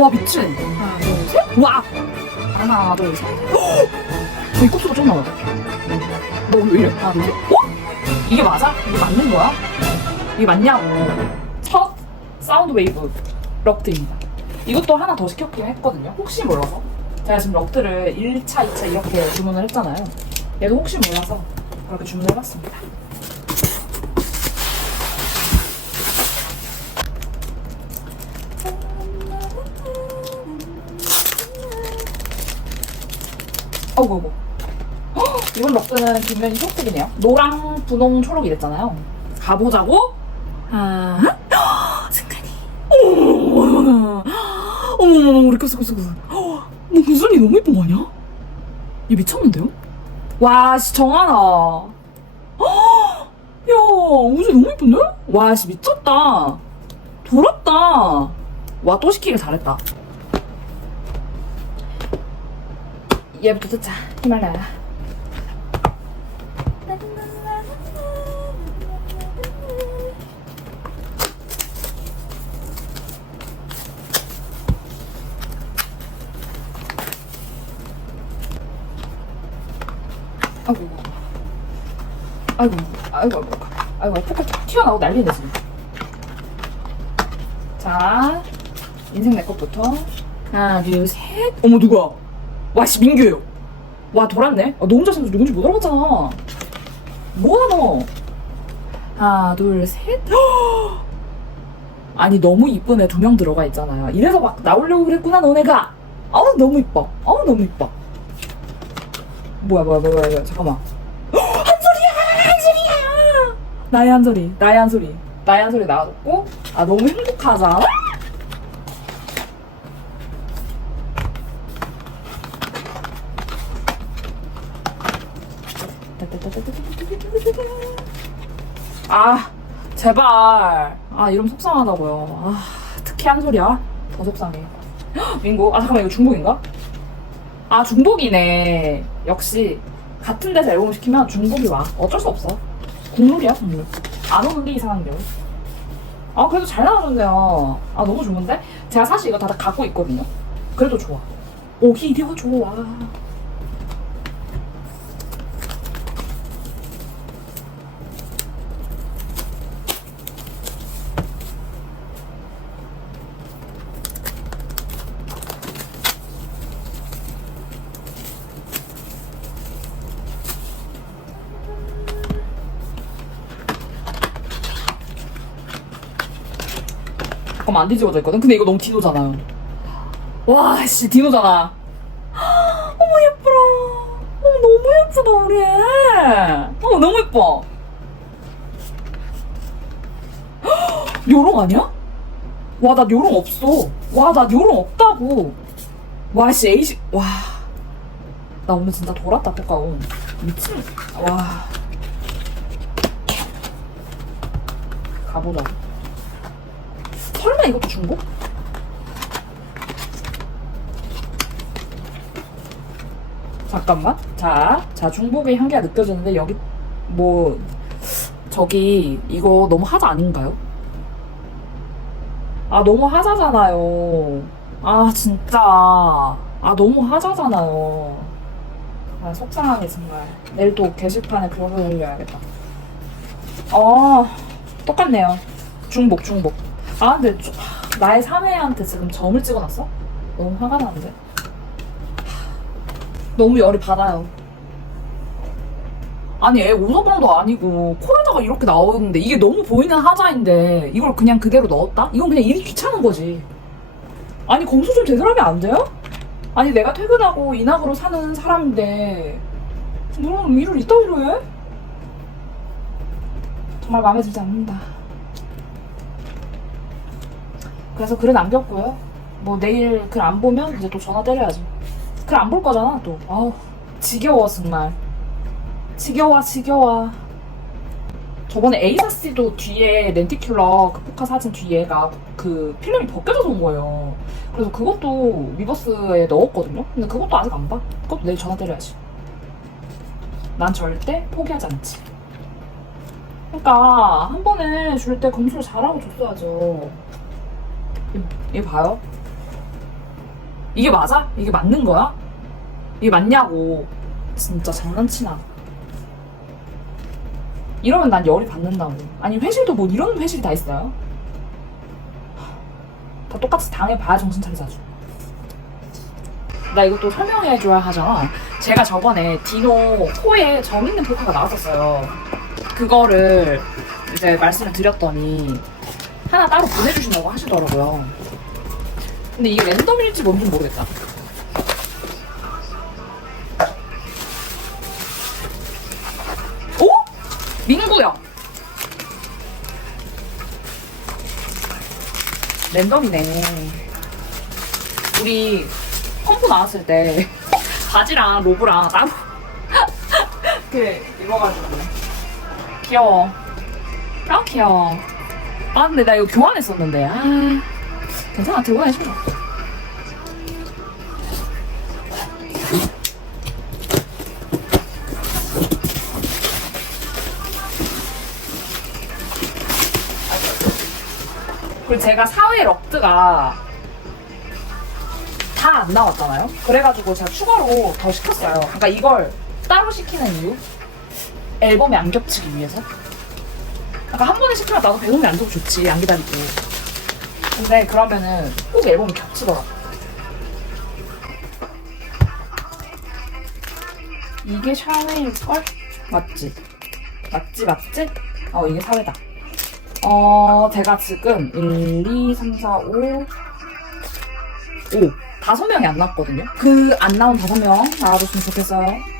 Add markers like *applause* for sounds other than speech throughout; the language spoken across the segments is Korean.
와 미친. 하나 둘 셋. 와. 하나 둘 셋. *gasps* 저이 kop수가 좀 나와. 너 오늘 왜 이래? 하나 둘 셋. 어? 이게 맞아? 이게 맞는 거야? 이게 맞냐고. 첫 사운드 웨이브 럭드입니다. 이것도 하나 더 시켰긴 했거든요. 혹시 몰라서. 제가 지금 럭드를 1차, 2차 이렇게 주문을 했잖아요. 얘도 혹시 몰라서 그렇게 주문을 해봤습니다. 어구, 어구. 헉, 이번 럭드는 뒷면이 초록색이네요. 노랑, 분홍, 초록 이랬잖아요. 가보자고? 아, 헉, 승관이. 어머머머. 어머머머, 우리. 너 무슨이 너무 예쁜 거 아니야? 얘 미쳤는데요? 와, 씨, 정하나. 헉, 야, 우주 너무 예쁜데? 와, 씨, 미쳤다. 돌았다. 와, 또 시키길 잘했다. 얘부터 듣자. 히말라야. 아이고. 아이고. 아이고, 아이고. 아이고, 포카 튀어나오고 난리네, 지금. 자, 인생 내 것부터. 하나, 둘, 셋. 어머, 누가? 와, 씨, 민규. 와, 돌았네. 아, 너무 잘생겨서 누군지 못 알아봤잖아. 뭐야, 너? 하나, 둘, 셋. *gasps* 아니, 너무 이쁜 애 두 명 들어가 있잖아요. 이래서 막 나오려고 그랬구나, 너네가. 아우, 너무 이뻐. 아우, 너무 이뻐. 뭐야, 뭐야, 뭐야, 뭐야. 잠깐만. *gasps* 나의 한소리, 나의 한소리. 나의 한소리 나왔고, 아, 너무 행복하잖아? 아 제발. 아 이러면 속상하다고요. 아 특히 한 소리야. 더 속상해. 헉, 민고 아 잠깐만 이거 중복인가? 아 중복이네. 역시 같은 데서 앨범을 시키면 중복이 와. 어쩔 수 없어. 국룰이야 국룰. 안 오는 게 이상한데요 아 그래도 잘 나와줬네요. 아 너무 좋은데? 제가 사실 이거 다 갖고 있거든요. 그래도 좋아. 오히려 좋아 잠깐만 안 뒤집어져 있거든? 근데 이거 너무 디노잖아요. 와, 씨, 디노잖아. 어머, 예쁘라. 어머, 너무 예쁘다, 우리 애. 어머, 너무 예뻐. *gasps* 요롱 아니야? 와, 나 요롱 없어. 와, 나 요롱 없다고. 와, 씨, 에이시, 와. 나 오늘 진짜 돌았다, poka오. 미친. 와. 가보자. 설마 이것도 중고? 잠깐만. 자, 자 중복의 향기가 느껴지는데 여기 뭐 저기 이거 너무 하자 아닌가요? 아 너무 하자잖아요. 아 진짜 아 너무 하자잖아요. 아 속상하네 정말. 내일 또 게시판에 글을 올려야겠다. 어 똑같네요. 중복 중복. 아 근데 좀- 하, 나의 3회한테 지금 점을 찍어놨어? 너무 화가 나는데 하, 너무 열이 받아요 아니 애 오서방도 아니고 코에다가 이렇게 나오는데 이게 너무 보이는 하자인데 이걸 그냥 그대로 넣었다? 이건 그냥 일이 귀찮은 거지 아니 검수 좀 제대로 하면 안 돼요? 아니 내가 퇴근하고 인학으로 사는 사람인데 너는 일을 이따위로 해? 정말 마음에 들지 않는다 그래서 글은 남겼고요. 뭐 내일 글 안 보면 이제 또 전화 때려야지. 글안 볼 거잖아 또. 아우 지겨워 정말. 지겨워 지겨워. 저번에 에이사씨도 뒤에 렌티큘러 그 포카 사진 뒤에가 그 필름이 벗겨져서 온 거예요. 그래서 그것도 위버스에 넣었거든요. 근데 그것도 아직 안 봐. 그것도 내일 전화 때려야지. 난 절대 포기하지 않지. 그러니까 한 번에 줄 때 검수를 잘하고 줬어야죠. 얘 봐요. 이게 맞아? 이게 맞는 거야? 이게 맞냐고. 진짜 장난치나. 이러면 난 열이 받는다고. 아니, 회실도 뭐 이런 회실이 다 있어요? 다 똑같이 당해봐야 정신 차리자죠. 나 이것도 설명해줘야 하잖아. 제가 저번에 디노 코에 점 있는 포크가 나왔었어요. 그거를 이제 말씀을 드렸더니 하나 따로 보내주신다고 하시더라고요. 근데 이게 랜덤일지 뭔지 모르겠다. 오? 민구야. 랜덤이네. 우리 컴포 나왔을 때 *laughs* 바지랑 로브랑 따로 이렇게 *laughs* 입어가지고 귀여워. 아 귀여워. 아 근데 나 이거 교환했었는데 아 괜찮아 들고 다니지 뭐. 그리고 제가 사회 럭드가 다 안 나왔잖아요. 그래가지고 제가 추가로 더 시켰어요. 그러니까 이걸 따로 시키는 이유? 앨범에 안 겹치기 위해서. 아까 한 번에 시키면 나도 배송이 안 되고 좋지 안 기다리고. 근데 그러면은 꼭 앨범이 겹치더라고. 이게 샤웨일걸? 맞지? 맞지 맞지? 어 이게 사회다. 어 제가 지금 1, 2, 3, 4, 5 5 다섯 명이 안 나왔거든요. 그 안 나온 다섯 명 나와줬으면 좋겠어요.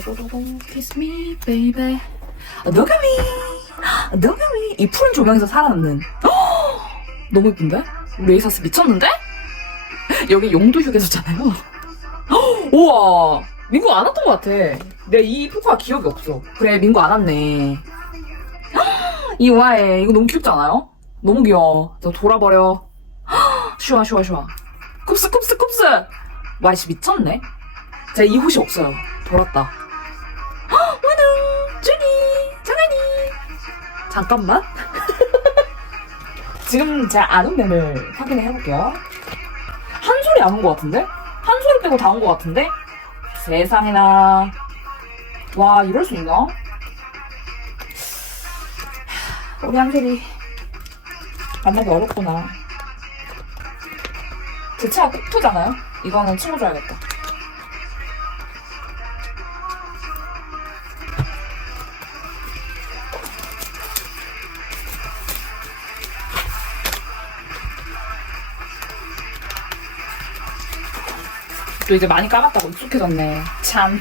도도도도 kiss me baby 너가미 너가미 이 푸른 조명에서 살아남는 헉! 너무 예쁜데? 우리 에이사스 미쳤는데? 여기 용도 휴게소잖아요. 헉! 우와 민구 안 왔던 것 같아. 내가 이 포카 기억이 없어. 그래 민구 안 왔네. 헉! 이 우아해 이거 너무 귀엽지 않아요? 너무 귀여워. 저 돌아버려. 헉! 슈아 슈아 슈아. 쿱스 쿱스 쿱스. 와이씨 미쳤네. 제가 이 옷이 없어요. 돌았다. 잠깐만. *laughs* 지금 제 아는 멤을 확인을 해볼게요. 한 소리 안 온 것 같은데? 한 소리 빼고 다 온 것 같은데? 세상에나. 와, 이럴 수 있나? *sighs* 우리 한솔이 만나기 어렵구나. 제 차가 꾹투잖아요? 이거는 친구 줘야겠다. 또 이제 많이 까맣다고 익숙해졌네. 참.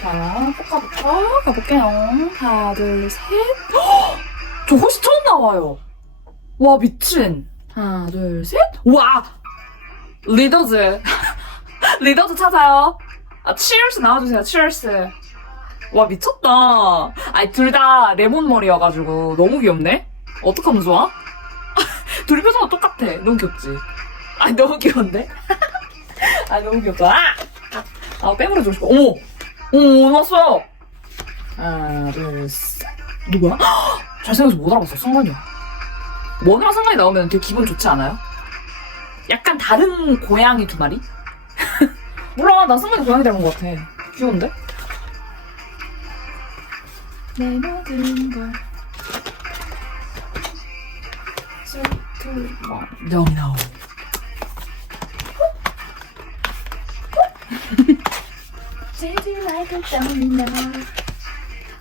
자, 포카부터 가볼게요. 하나, 둘, 셋. 헉! 저 혹시 처음 나와요. 와, 미친. 하나, 둘, 셋. 와! 리더즈. *laughs* 리더즈 찾아요. 아, 치얼스 나와주세요, 치얼스. 와, 미쳤다. 아니, 둘 다 레몬 머리여가지고 너무 귀엽네? 어떡하면 좋아? *laughs* 둘이 표정은 똑같아. 너무 귀엽지? 아니, 너무 귀여운데? *laughs* 아, 너무 귀엽다. 아! 아, 빼물어 주고 싶어. 어머! 어머, 왔어요! 하나, 둘, 셋. 누구야? *gasps* 헉! 잘생겨서 못 알아봤어, 승관이야. 원이랑 승관이 나오면 되게 기분 좋지 않아요? 약간 다른 고양이 두 마리? *laughs* 몰라, 나 승관이 고양이 닮은 것 같아. 귀여운데? 내 모든 걸. No, no.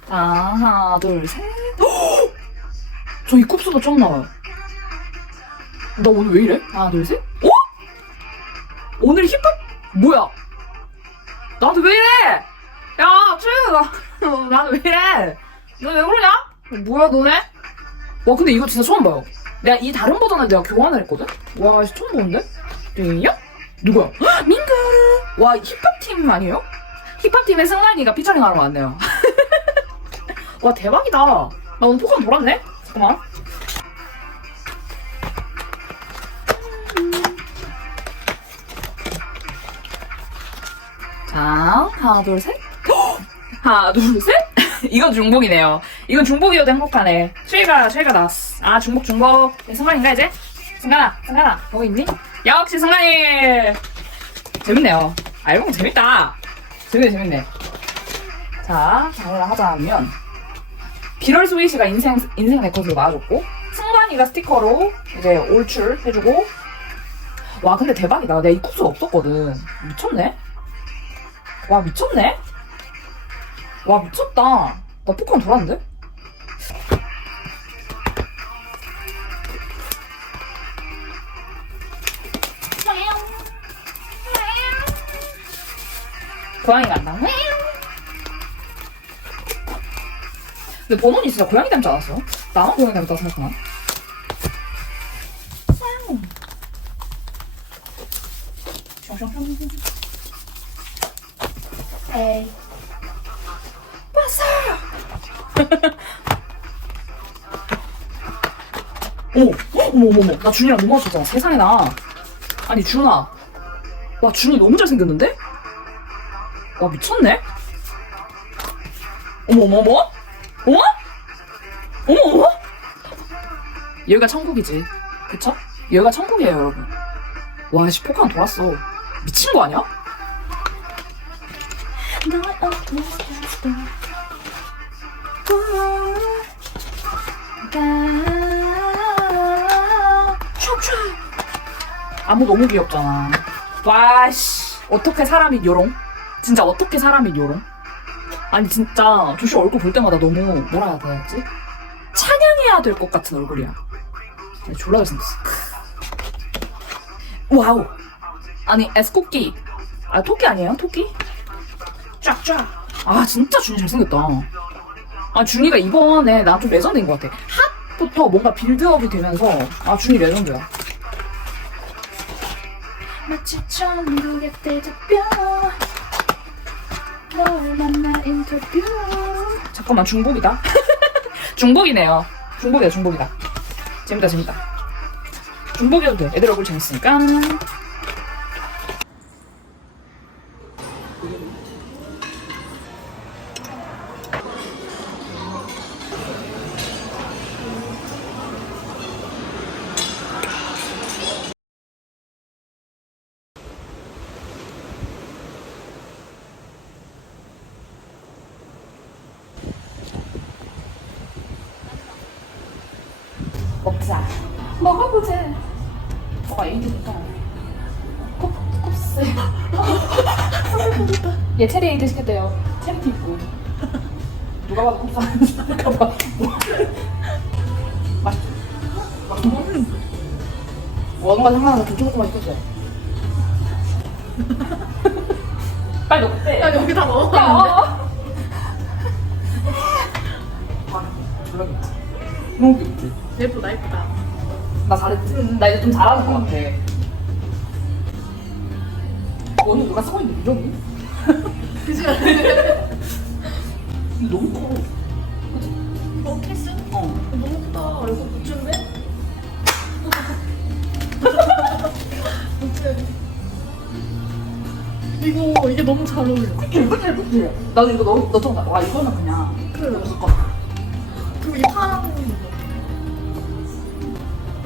자, 하나, 둘, 셋. 헉! *gasps* 저이 쿱스도 처음 나와요. 나 오늘 왜 이래? 하나, 둘, 셋. 어? 오늘 힙합? 뭐야? 나한테 왜 이래? 야, 최유, 나, *laughs* 나한테 왜 이래? 너 왜 그러냐? 뭐야, 너네? 와, 근데 이거 진짜 처음 봐요. 내가 이 다른 버전을 내가 교환을 했거든? 와, 씨, 처음 보는데? 땡이야? 누구야? 헉, 민규! 와, 힙합팀 아니에요? 힙합팀의 승관이가 피처링 하러 왔네요. *laughs* 와, 대박이다. 나 오늘 포카 돌았네? 잠깐만. 자, 하나, 둘, 셋. 하나, 둘, 셋. *laughs* 이건 중복이네요. 이건 중복이어도 행복하네. 쉐이가, 쉐이가 나왔어. 아, 중복, 중복. 네, 승관인가, 이제? 승관아, 승관아, 보고 있니? 역시 승관이! 재밌네요. 아, 앨범 재밌다. 재밌네, 재밌네. 자, 장을 하자면, 비럴 스위시가 인생, 인생 네컷으로 나와줬고, 승관이가 스티커로 이제 올출 해주고, 와, 근데 대박이다. 내가 이 쿠스 없었거든. 미쳤네? 와, 미쳤네? 와, 미쳤다. 나 포켓몬 돌았는데? 고양이 간다. 근데 번호니 진짜 고양이 닮지 않았어요? 나만 고양이 닮았다고 생각하나? 에이. 왔어! *laughs* 어머, 어머, 어머, 어머. 나 준이랑 너무 맞췄잖아. 세상에 나. 아니, 준아. 와, 준이 너무 잘생겼는데? 와, 미쳤네? 어머, 어머, 어머? 어머? 어머, 어머? 여기가 천국이지. 그쵸? 여기가 천국이에요, 여러분. 와, 씨, 포카는 돌았어. 미친 거 아니야? 아무 너무 귀엽잖아. 와, 씨. 어떻게 사람이 요롱? 진짜 어떻게 사람이 요롱? 아니, 진짜 조시 얼굴 볼 때마다 너무 뭐라 해야 되지? 찬양해야 될 것 같은 얼굴이야. 졸라 잘생겼어. 와우. 아니, 에스코끼. 아, 토끼 아니에요? 토끼? 쫙쫙. 아, 진짜 준이 잘생겼다. 아, 준이가 이번에 나 좀 레전드인 것 같아. 핫부터 뭔가 빌드업이 되면서, 아, 준이 레전드야. 마치 천국의 대자뷰 널 만나 인터뷰 잠깐만 중복이다 *laughs* 중복이네요 중복이다 중복이다 재밌다 재밌다 중복이어도 돼 애들 얼굴 재밌으니까 먹자 먹어보자 뭐가 에이드니까 컵, 컵스 얘 체리 에이드 시켰대요 체리 티프 누가 봐도 컵스 안 시킬까봐 맛있지? 맛있어? 원과 상관없는 두쪽만 시켰어요 빨리 넣고 야 여기 다 넣어. 야, 아, 졸라겠지. 너무 귀엽지? 예쁘다 예쁘다. 나 잘했지? 나 이제 좀 잘하는 것 같아. 너는 누가 쓰고 있는 이름이? 그지? 너무 커. 어 케이스? 어. 너무 예쁘다. 이거 부츠인데? 부츠. 이거 이게 너무 잘 어울려. 그치, 그치, 그치. 나도 이거 너, 너처럼 나. 와, 이거는 그냥. 그래. 무조건 그리고 이 거.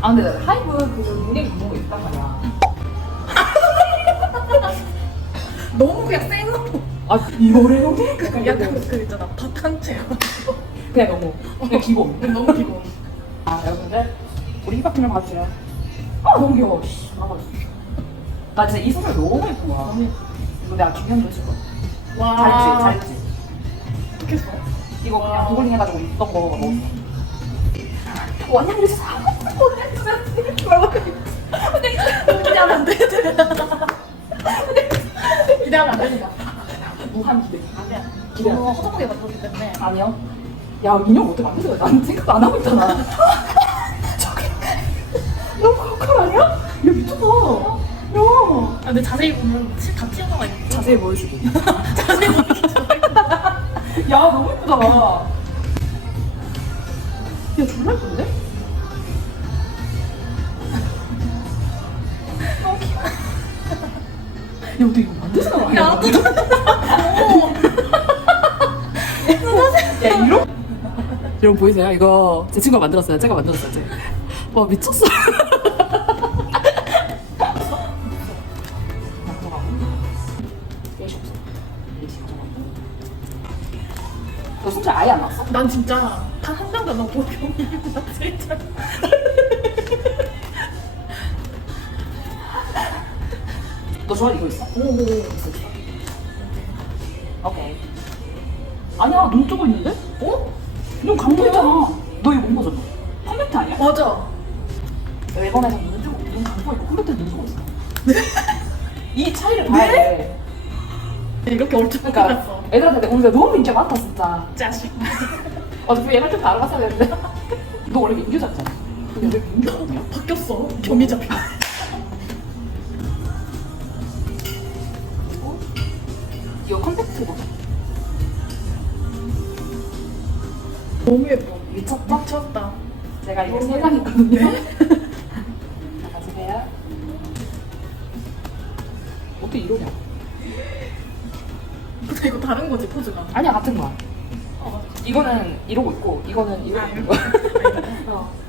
아, 근데 나 하이브 그 닉네임 그런 거 있단 말이야. *laughs* 너무 그냥 쌩 거. 아, 이거래요? 그 약간 그 있잖아 바탕채. 그냥 너무. 그냥 기본. 너무 기본. 아, 여러분들. 우리 힙합팀을 봐주세요. 아, 너무 귀여워. 씨, 나가 나 진짜 이 소설 너무 예쁜 거야. 너무 예뻐. 이거 내가 김현도 해줄 거야. 와. 잘했지, 잘했지. 어떻게 써? 이거 그냥 구글링 해가지고 있던 거 먹었어. 기대하면 안 돼. 기대하면 안. 무한 기대. 아니야. 기대. 너무 허접하게 만들었기 때문에. 아니요. 야 인형 어떻게 만드는 거야? 난 생각도 안 하고 있잖아. 저게 너무 거칼 아니야? 야 미쳤다. 야 아, 근데 자세히 보면 실- 다 튀어나와 가 있고. 자세히 보여주고. *laughs* 자세히 보면 야 너무 예쁘다. 야 졸라 예쁜데? 야 어떻게 이거 안 되시는 거 아니야? 야, 뜯어. *laughs* 야 이런 여러분 보이세요? 이거 제 친구가 만들었어요. 제가 만들었어요. 제가. 와 미쳤어. 너 숙제 아예 안 나왔어? 난 진짜 나고 경험이 나 진짜. 너 좋아하는 이거 있어? 오. 오케이. 아니야, 눈 뜨고 있는데? 어? 눈 감고 있잖아. 너 이거 못 보잖아. 컴퓨터 아니야? 맞아. 외관에서 눈 뜨고 눈 감고 있고 컴퓨터에 눈 뜨고 있어. 이 차이를 봐야 돼. 이렇게 얼추 그러니까. 애들한테 내가 오늘 너무 인기 많다 진짜. 짜식. 어차피 얘가 좀 알아봤어야 되는데. 너 원래 민규자잖아. 근데 왜 민규야? 바뀌었어. 겸이 잡혀. *laughs* 이거 컴팩트 버전. 너무 예뻐. 미쳤다. 미쳤다. 제가 이게 세장 있거든요. 자, 가지세요. 어떻게 이러냐? 근데 이거 다른 거지 포즈가. 아니야, 같은 거야. 이거는 이러고 있고, 이거는 이러고 있는 거야. 어.